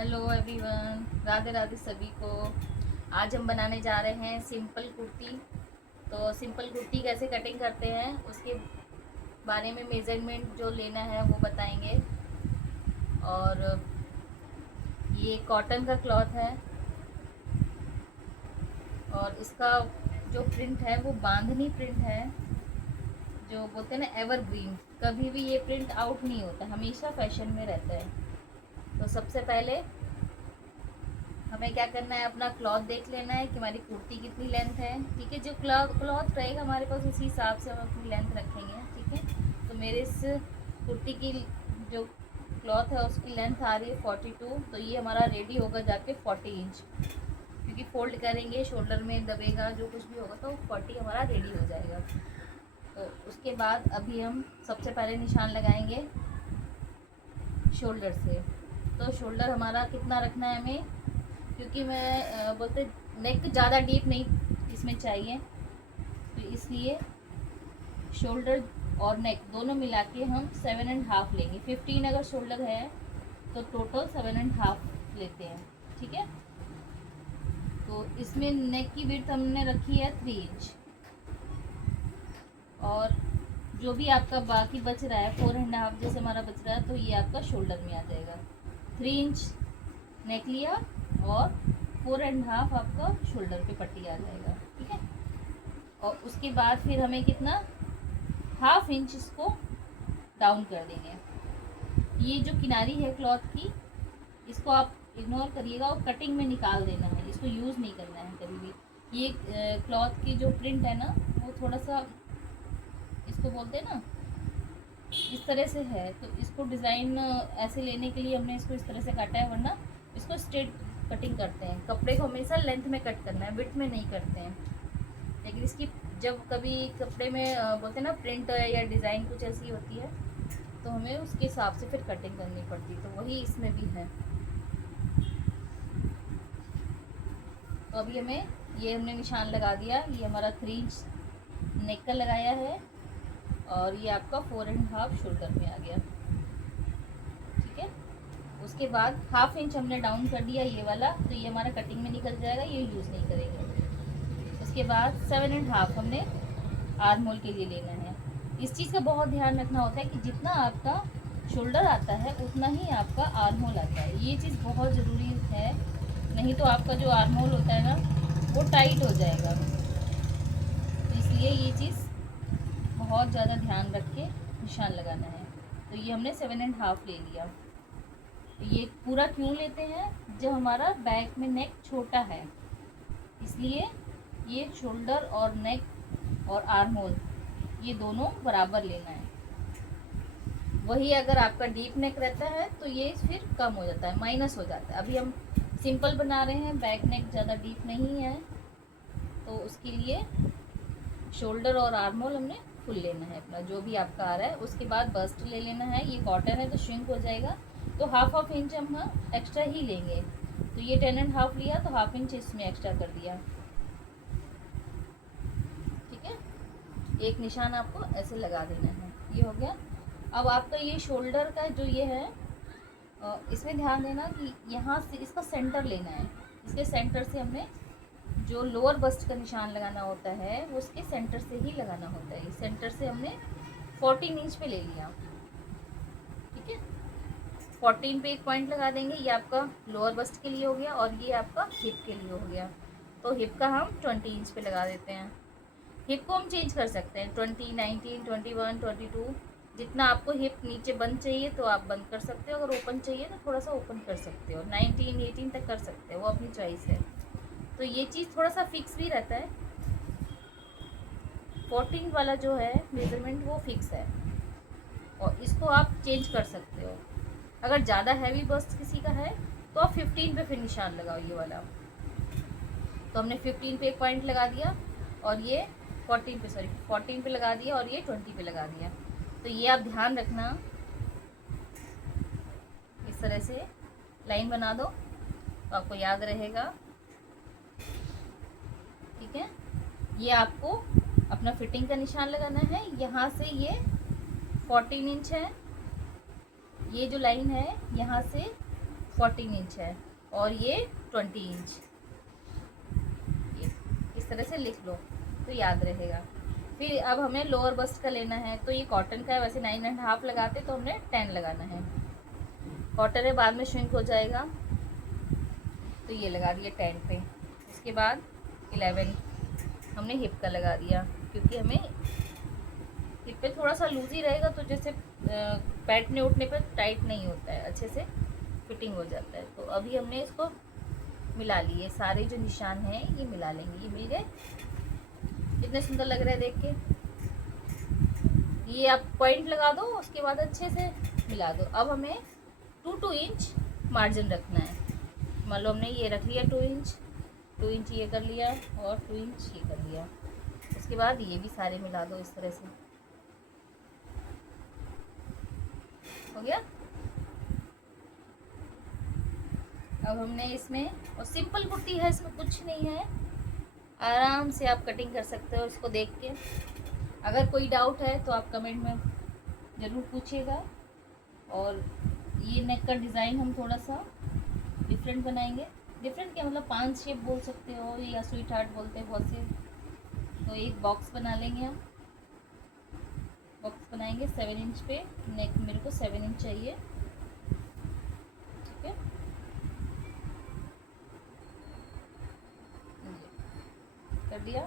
Hello everyone, Radhe Radhe सभी को। आज हम बनाने जा रहे हैं सिंपल कुर्ती। तो सिंपल कुर्ती कैसे कटिंग करते हैं उसके बारे में मेजरमेंट जो लेना है वो बताएंगे। और ये कॉटन का क्लॉथ है और इसका जो प्रिंट है वो बांधनी प्रिंट है, जो बोलते हैं ना एवरग्रीन। कभी भी ये प्रिंट आउट नहीं होता, हमेशा फैशन में रहता है। तो सबसे पहले हमें क्या करना है, अपना क्लॉथ देख लेना है कि हमारी कुर्ती कितनी लेंथ है। ठीक है, जो क्लॉथ रहेगा हमारे पास उसी हिसाब से हम अपनी लेंथ रखेंगे। ठीक है, तो मेरे इस कुर्ती की जो क्लॉथ है उसकी लेंथ आ रही है 42। तो ये हमारा रेडी होगा जाके 40 इंच, क्योंकि फोल्ड करेंगे शोल्डर में दबेगा, जो कुछ भी होगा तो 40 हमारा रेडी हो जाएगा। तो उसके बाद अभी हम सबसे पहले निशान लगाएंगे शोल्डर से। तो शोल्डर हमारा कितना रखना है हमें, क्योंकि मैं बोलते नेक ज़्यादा डीप नहीं इसमें चाहिए, तो इसलिए शोल्डर और नेक दोनों मिला के हम 7.5 लेंगे। 15 अगर शोल्डर है तो टोटल 7.5 लेते हैं। ठीक है, तो इसमें नेक की विड्थ हमने रखी है 3 इंच, और जो भी आपका बाकी बच रहा है 4.5 जैसे हमारा बच रहा है, तो ये आपका शोल्डर में आ जाएगा। 3 इंच नेक लिया और 4.5 आपका शोल्डर पे पट्टी आ जाएगा। ठीक है, और उसके बाद फिर हमें कितना, ½ इंच इसको डाउन कर देंगे। ये जो किनारी है क्लॉथ की, इसको आप इग्नोर करिएगा और कटिंग में निकाल देना है, इसको यूज़ नहीं करना है कभी भी। ये क्लॉथ की जो प्रिंट है ना वो थोड़ा सा, इसको बोलते हैं ना, इस तरह से है। तो इसको डिज़ाइन ऐसे लेने के लिए हमने इसको इस तरह से काटा है, वरना इसको स्ट्रेट कटिंग करते हैं। कपड़े को हमेशा लेंथ में कट करना है, विड्थ में नहीं करते हैं। लेकिन इसकी जब कभी कपड़े में बोलते हैं ना प्रिंट या डिज़ाइन कुछ ऐसी होती है, तो हमें उसके हिसाब से फिर कटिंग करनी पड़ती है। तो वही इसमें भी है। तो अभी हमें ये हमने निशान लगा दिया, ये हमारा 3 इंच नेक का लगाया है और ये आपका 4.5 शोल्डर में आ गया। ठीक है, उसके बाद ½ इंच हमने डाउन कर दिया ये वाला, तो ये हमारा कटिंग में निकल जाएगा, ये यूज़ नहीं करेंगे। उसके बाद 7.5 हमने आर्म होल के लिए लेना है। इस चीज़ का बहुत ध्यान रखना होता है कि जितना आपका शोल्डर आता है उतना ही आपका आर्म होल आता है। ये चीज़ बहुत ज़रूरी है, नहीं तो आपका जो आर्म होल होता है ना वो टाइट हो जाएगा। इसलिए ये चीज़ बहुत ज़्यादा ध्यान रख के निशान लगाना है। तो ये हमने 7.5 ले लिया। ये पूरा क्यों लेते हैं, जब हमारा बैक में नेक छोटा है इसलिए ये शोल्डर और नेक और आर्म होल ये दोनों बराबर लेना है। वही अगर आपका डीप नेक रहता है तो ये फिर कम हो जाता है, माइनस हो जाता है। अभी हम सिंपल बना रहे हैं, बैक नेक ज़्यादा डीप नहीं है, तो उसके लिए शोल्डर और आर्म होल हमने फुल लेना है अपना, जो भी आपका आ रहा है। उसके बाद बस्ट ले लेना है। ये कॉटन है तो श्रिंक हो जाएगा, तो ½ इंच हम एक्स्ट्रा ही लेंगे। तो ये 10.5 लिया तो ½ इंच इसमें एक्स्ट्रा कर दिया। ठीक है, एक निशान आपको ऐसे लगा देना है। ये हो गया। अब आपका ये शोल्डर का जो ये है, इसमें ध्यान देना कि यहाँ से इसका सेंटर लेना है। इसके सेंटर से हमने जो लोअर बस्ट का निशान लगाना होता है वो उसके सेंटर से ही लगाना होता है। सेंटर से हमने 14 इंच पे ले लिया। ठीक है, 14 पे एक पॉइंट लगा देंगे। ये आपका लोअर बस्ट के लिए हो गया और ये आपका हिप के लिए हो गया। तो हिप का हम 20 इंच पे लगा देते हैं। हिप को हम चेंज कर सकते हैं, 20, 19, 21, 22। जितना आपको हिप नीचे बंद चाहिए तो आप बंद कर सकते हो, अगर ओपन चाहिए तो थोड़ा सा ओपन कर सकते हो। 19, 18 तक कर सकते हो, वो अपनी चॉइस है। तो ये चीज़ थोड़ा सा फिक्स भी रहता है। 14 वाला जो है मेज़रमेंट वो फिक्स है और इसको आप चेंज कर सकते हो। अगर ज़्यादा हैवी बस्ट किसी का है तो आप 15 पे फिर निशान लगाओ ये वाला। तो हमने 15 पे एक पॉइंट लगा दिया और ये 14 पे लगा दिया और ये 20 पे लगा दिया। तो ये आप ध्यान रखना, इस तरह से लाइन बना दो तो आपको याद रहेगा। ठीक है, ये आपको अपना फिटिंग का निशान लगाना है। यहाँ से ये 14 इंच है, ये जो लाइन है यहाँ से 14 इंच है और ये 20 इंच। ये इस तरह से लिख लो तो याद रहेगा। फिर अब हमें लोअर बस्ट का लेना है, तो ये कॉटन का है, वैसे 9.5 लगाते तो हमने 10 लगाना है। कॉटन है, बाद में श्रिंक हो जाएगा, तो ये लगा दिया 10 पे। उसके बाद 11 हमने हिप का लगा दिया, क्योंकि हमें हिप पे थोड़ा सा लूज ही रहेगा, तो जैसे बैठने उठने पर टाइट नहीं होता है, अच्छे से फिटिंग हो जाता है। तो अभी हमने इसको मिला लिए, सारे जो निशान हैं ये मिला लेंगे। ये मिल गए, कितने सुंदर लग रहे हैं देख के। ये आप पॉइंट लगा दो, उसके बाद अच्छे से मिला दो। अब हमें 2 इंच मार्जिन रखना है। मान लो हमने ये रख लिया 2 इंच, 2 इंच ये कर लिया और 2 इंच ये कर लिया। उसके बाद ये भी सारे मिला दो इस तरह से, हो गया। अब हमने इसमें, और सिंपल कुर्ती है, इसमें कुछ नहीं है, आराम से आप कटिंग कर सकते हो इसको देख के। अगर कोई डाउट है तो आप कमेंट में ज़रूर पूछिएगा। और ये नेक का डिज़ाइन हम थोड़ा सा डिफरेंट बनाएंगे। डिफरेंट क्या मतलब, 5 शेप बोल सकते हो या स्वीट हार्ट बोलते हैं बहुत से। तो एक बॉक्स बना लेंगे हम, बॉक्स बनाएंगे 7 इंच पे। नेक मेरे को 7 इंच चाहिए, ठीक है। कर दिया।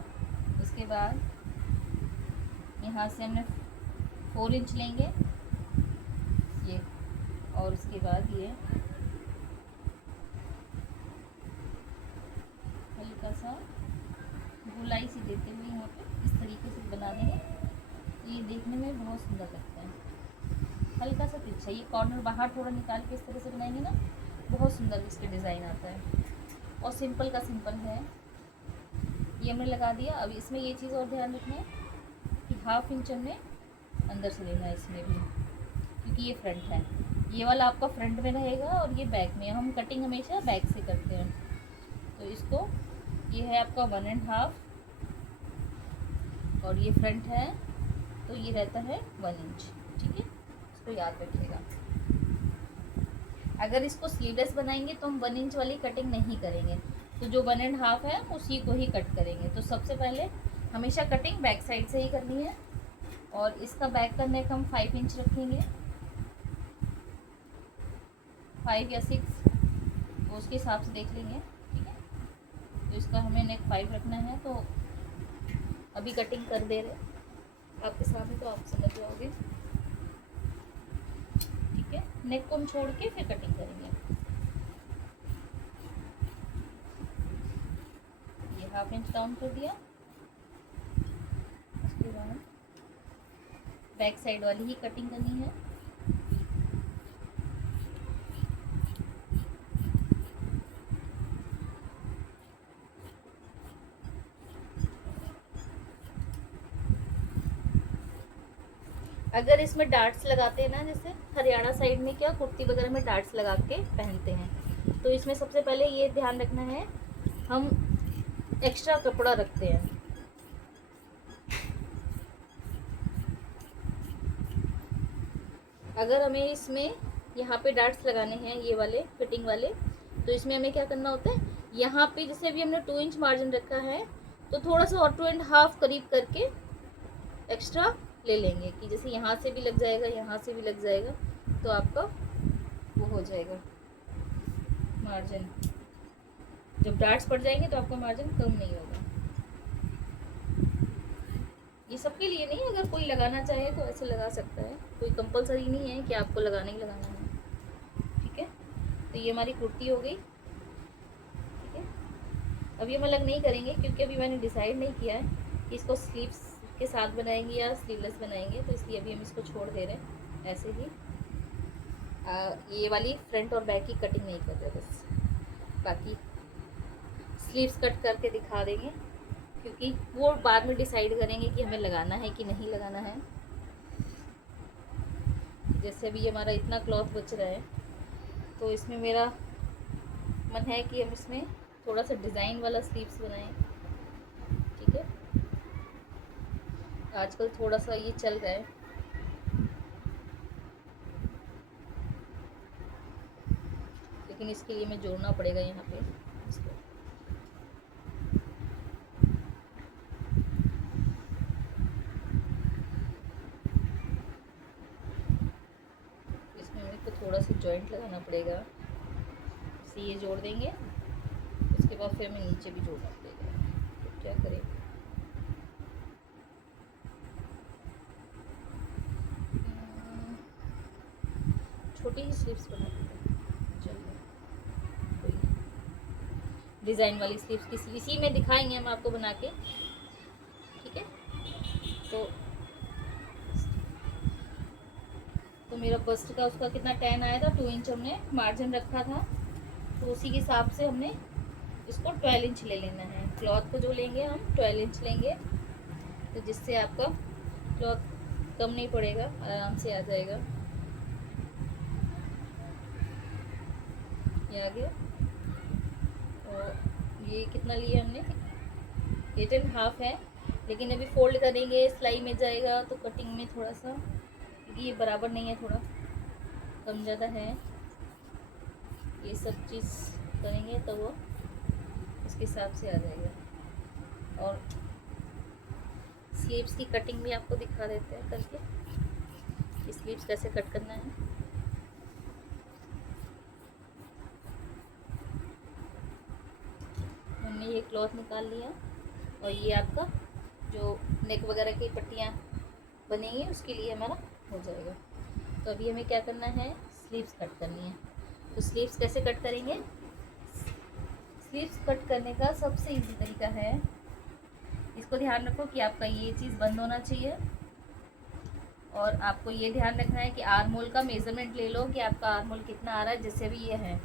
उसके बाद यहाँ से हमने 4 इंच लेंगे ये, और उसके बाद ये हल्का सा गोलाई सी देते हुए यहाँ पे इस तरीके से बना देंगे। ये देखने में बहुत सुंदर लगता है, हल्का सा तिरछा। ये कॉर्नर बाहर थोड़ा निकाल के इस तरह से बनाएंगे ना, बहुत सुंदर इसके डिज़ाइन आता है। और सिंपल का सिंपल है, ये हमने लगा दिया। अब इसमें ये चीज़ और ध्यान रखना है कि 1/2 इंच हमने अंदर से लेना है इसमें भी, क्योंकि ये फ्रंट है। ये वाला आपका फ्रंट में रहेगा और ये बैक में। हम कटिंग हमेशा बैक से करते हैं, तो इसको, ये है आपका 1.5 और ये फ्रंट है, तो ये रहता है 1 इंच, ठीक है। इसको याद रखिएगा। अगर इसको स्लीवलेस बनाएंगे तो हम 1 इंच वाली कटिंग नहीं करेंगे, तो जो 1.5 है उसी को ही कट करेंगे। तो सबसे पहले हमेशा कटिंग बैक साइड से ही करनी है। और इसका बैक का नेक हम 5 इंच रखेंगे, 5 या 6 वो उसके हिसाब से देख लेंगे, ठीक है। तो इसका हमें नेक 5 रखना है। तो अभी कटिंग कर दे रहे आपके सामने, तो आप समझ जाओगे, ठीक है। नेक को हम छोड़ के फिर कटिंग करेंगे। ये 1/2 इंच डाउन कर दिया। उसके बाद बैक साइड वाली ही कटिंग करनी है। अगर इसमें डार्ट्स लगाते हैं ना, जैसे हरियाणा साइड में क्या कुर्ती वगैरह में डार्ट्स लगा के पहनते हैं, तो इसमें सबसे पहले ये ध्यान रखना है, हम एक्स्ट्रा कपड़ा रखते हैं। अगर हमें इसमें यहाँ पे डार्ट्स लगाने हैं, ये वाले फिटिंग वाले, तो इसमें हमें क्या करना होता है, यहाँ पे जैसे अभी हमने 2 इंच मार्जिन रखा है, तो थोड़ा सा और 2.5 करीब करके एक्स्ट्रा ले लेंगे, कि जैसे यहाँ से भी लग जाएगा, यहाँ से भी लग जाएगा, तो आपका वो हो जाएगा मार्जिन। जब डार्ट्स पड़ जाएंगे तो आपका मार्जिन कम नहीं होगा। ये सबके लिए नहीं, अगर कोई लगाना चाहे तो ऐसे लगा सकता है, कोई कंपलसरी नहीं है कि आपको लगाना ही लगाना है, ठीक है। तो ये हमारी कुर्ती हो गई, ठीक है। अभी हम अलग नहीं करेंगे, क्योंकि अभी मैंने डिसाइड नहीं किया है कि इसको स्लीव्स के साथ बनाएंगे या स्लीवलेस बनाएंगे, तो इसलिए अभी हम इसको छोड़ दे रहे हैं ऐसे ही। ये वाली फ्रंट और बैक की कटिंग नहीं कर रहे, बस बाकी स्लीव्स कट करके दिखा देंगे, क्योंकि वो बाद में डिसाइड करेंगे कि हमें लगाना है कि नहीं लगाना है। जैसे अभी हमारा इतना क्लॉथ बच रहा है, तो इसमें मेरा मन है कि हम इसमें थोड़ा सा डिज़ाइन वाला स्लीव्स बनाएं, ठीक है। आजकल थोड़ा सा ये चल रहा है। लेकिन इसके लिए मैं जोड़ना पड़ेगा यहाँ पे इसको। इसमें मेरे को थोड़ा सा जॉइंट लगाना पड़ेगा। इसे ये जोड़ देंगे, उसके बाद फिर मैं नीचे भी जोड़ना पड़ेगा। तो क्या करें, छोटी ही स्लीव्स बना देते हैं। चलिए, डिज़ाइन वाली स्लीव्स की इसी में दिखाएंगे हम आपको बना के, ठीक है। तो मेरा बस्ट का उसका कितना 10 आया था, 2 इंच हमने मार्जिन रखा था, तो उसी के हिसाब से हमने इसको 12 इंच ले लेना है। क्लॉथ को जो लेंगे हम 12 इंच लेंगे, तो जिससे आपका क्लॉथ कम नहीं पड़ेगा, आराम से आ जाएगा। ये आ गया। और ये कितना लिया हमने, 8.5 है, लेकिन अभी फोल्ड करेंगे, सिलाई में जाएगा तो कटिंग में थोड़ा सा, क्योंकि ये बराबर नहीं है, थोड़ा कम ज़्यादा है, ये सब चीज़ करेंगे तो वो इसके हिसाब से आ जाएगा। और स्लीव्स की कटिंग भी आपको दिखा देते हैं करके, स्लीव्स कैसे कट करना है। हमने ये क्लॉथ निकाल लिया, और ये आपका जो नेक वगैरह की पट्टियाँ बनेंगी उसके लिए हमारा हो जाएगा। तो अभी हमें क्या करना है, स्लीव्स कट करनी है। तो स्लीव्स कैसे कट करेंगे, स्लीव्स कट करने का सबसे इजी तरीका है, इसको ध्यान रखो कि आपका ये चीज़ बंद होना चाहिए, और आपको ये ध्यान रखना है कि आर्म होल का मेज़रमेंट ले लो कि आपका आर्म होल कितना आ रहा है। जैसे भी ये है,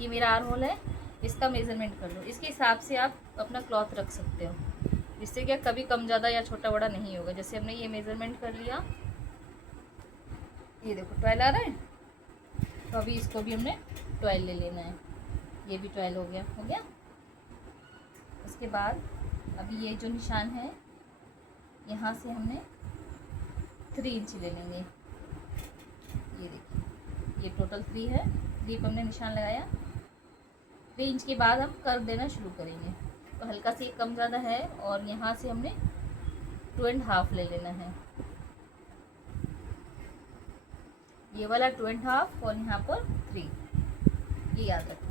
ये मेरा आर्म होल है, इसका मेज़रमेंट कर लो, इसके हिसाब से आप अपना क्लॉथ रख सकते हो, जिससे क्या कभी कम ज़्यादा या छोटा बड़ा नहीं होगा। जैसे हमने ये मेज़रमेंट कर लिया, ये देखो 12 आ रहा है, तो अभी इसको भी हमने 12 ले लेना है। ये भी 12 हो गया। उसके बाद अभी ये जो निशान है, यहाँ से हमने 3 इंच ले लेंगे। ये देखिए, ये टोटल 3 है, 3 पर हमने निशान लगाया। 3 इंच के बाद हम कर्व देना शुरू करेंगे, तो हल्का से कम ज़्यादा है, और यहाँ से हमने 2.5 ले लेना है। ये वाला 2.5 और यहाँ पर 3, ये याद रखना।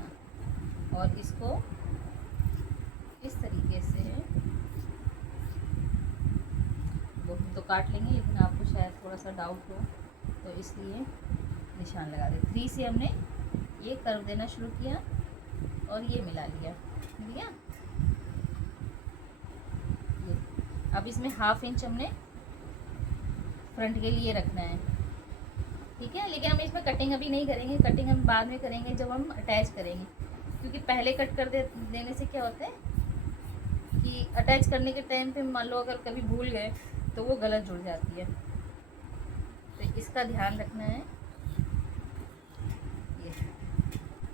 और इसको इस तरीके से वो तो काट लेंगे, लेकिन आपको शायद थोड़ा सा डाउट हो तो इसलिए निशान लगा दे। 3 से हमने ये कर्व देना शुरू किया और ये मिला लिया। अब इसमें 1/2 इंच हमने फ्रंट के लिए रखना है, ठीक है। लेकिन हम इसमें कटिंग अभी नहीं करेंगे, कटिंग हम बाद में करेंगे जब हम अटैच करेंगे, क्योंकि पहले कट कर देने से क्या होता है कि अटैच करने के टाइम पे मान लो अगर कभी भूल गए तो वो गलत जुड़ जाती है, तो इसका ध्यान रखना है।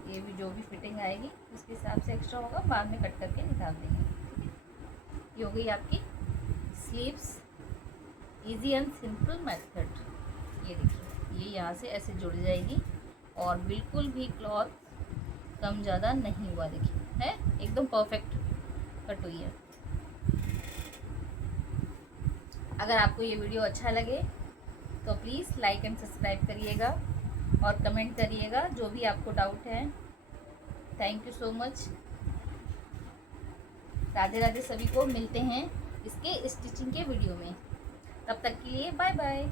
ये भी जो भी फिटिंग आएगी उसके हिसाब से एक्स्ट्रा होगा, बाद में कट करके निकाल देंगे। ये हो गई आपकी sleeves, easy and simple method. ये देखिए, ये यहाँ से ऐसे जुड़ जाएगी और बिल्कुल भी क्लॉथ कम ज़्यादा नहीं हुआ, देखिए है एकदम परफेक्ट कट हुई है। अगर आपको ये वीडियो अच्छा लगे तो प्लीज़ लाइक एंड सब्सक्राइब करिएगा और कमेंट करिएगा जो भी आपको डाउट है। Thank you so much. Radhe Radhe सभी को, मिलते हैं इसके स्टिचिंग के वीडियो में, तब तक के लिए बाय बाय।